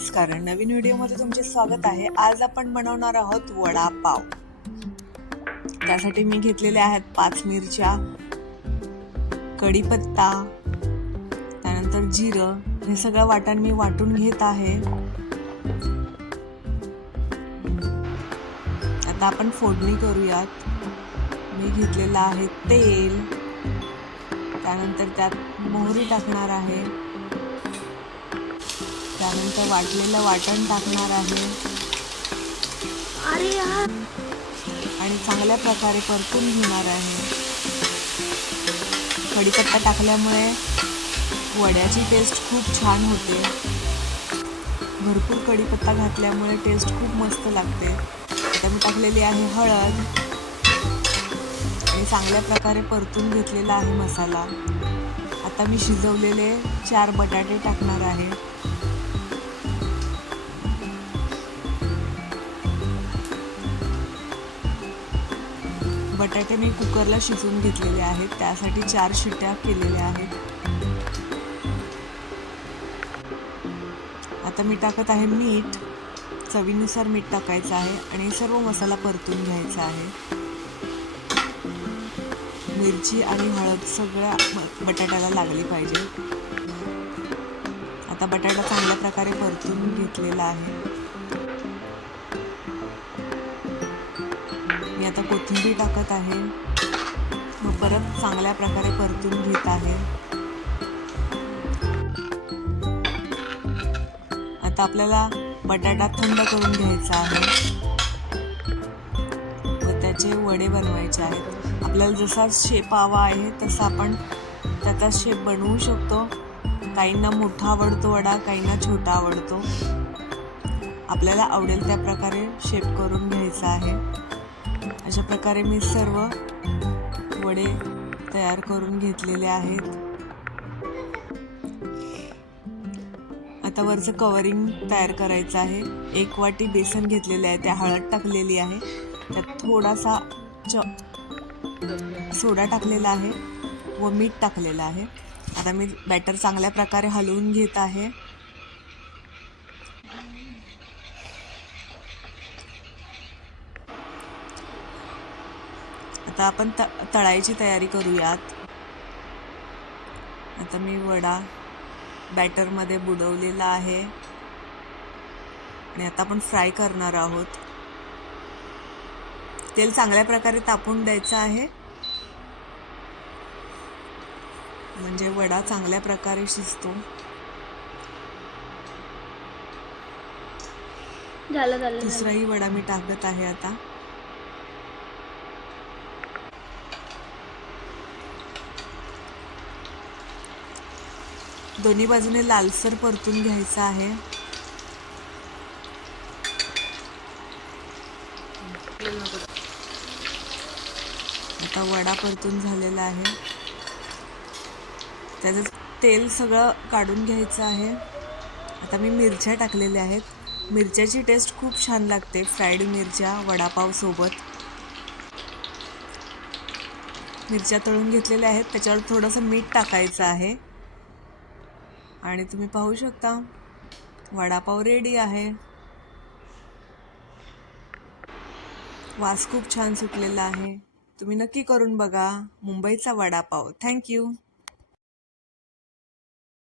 नमस्कार, नवीन व्हिडिओमध्ये तुमचे स्वागत आहे। आज आपण बनवणार आहोत वडापाव। त्यासाठी मी घेतलेले आहेत 5 मिरच्या, कढीपत्ता, त्यानंतर जिरं। हे सगळं वाटण मी वाटून घेत आहे। आता आपण फोडणी करूयात। मी घेतलेलं आहे तेल, त्यानंतर त्यात मोहरी टाकणार आहे, त्यानंतर वाटलेलं वाटण टाकणार आहे आणि चांगल्या प्रकारे परतून घेणार आहे। कढीपत्ता टाकल्यामुळे वड्याची टेस्ट खूप छान होते। भरपूर कढीपत्ता घातल्यामुळे टेस्ट खूप मस्त लागते। आता मी टाकलेली आहे हळद आणि चांगल्या प्रकारे परतून घेतलेला आहे मसाला। आता मी शिजवलेले 4 बटाटे टाकणार आहे। बटाटे मी कुकरला शिजवून घेतलेले आहेत, त्यासाठी 4 शिट्ट्या केलेल्या आहेत। आता मी टाकत आहे मीठ, चवीनुसार मीठ टाकायचं आहे आणि सर्व मसाला परतून घ्यायचा आहे। मिरची आणि हळद सगळ्या बटाट्याला लागली पाहिजे। आता बटाटा चांगल्या प्रकारे परतून घेतलेला आहे। मी आता कोथिंबीर टाकत आहे व परत चांगल्या प्रकारे परतून घेत आहे। आता आपल्याला बटाटा थंड करून घ्यायचा आहे व त्याचे वडे बनवायचे आहेत। आपल्याला जसा शेप हवा आहे तसा आपण त्याचा शेप बनवू शकतो। काहींना मोठा आवडतो वडा, काहींना छोटा आवडतो। आपल्याला आवडेल त्या प्रकारे शेप करून घ्यायचा आहे। अशा प्रकारे मी सर्व वडे तयार करून घेतलेले आहेत। आता वरचं कवरिंग तयार करायचं आहे। 1 वाटी बेसन घेतलेले आहे, त्या हळद टाकलेली आहे, त्यात थोडासा सोडा टाकलेला आहे व मीठ टाकलेलं आहे। आता मी बॅटर चांगल्या प्रकारे हलवून घेत आहे। आता आपण तळायची तयारी करूयात। आता मी वडा बॅटरमध्ये बुडवलेला आहे आणि आता आपण फ्राय करणार आहोत। तेल चांगल्या प्रकारे तापून द्यायचं आहे, म्हणजे वडा चांगल्या प्रकारे शिजतो। दुसराही वडा मी टाकत आहे आता। दोन्ही बाजूने लालसर परतून घ्यायचा आहे। आता वडा परतून झालेला आहे, त्याचं तेल सगळं काढून घ्यायचं आहे। आता मी मिरच्या टाकलेल्या आहेत। मिरच्याची टेस्ट खूप छान लागते फ्राईड मिरच्या वडापाव सोबत। मिरच्या तळून घेतलेल्या आहेत, त्याच्यावर थोडंसं मीठ टाकायचं आहे आणि तुम्ही पाहू शकता वडापाव रेडी आहे। वास खूप छान सुटलेला आहे। तुम्ही नक्की करून बघा मुंबईचा वडापाव। थँक्यू।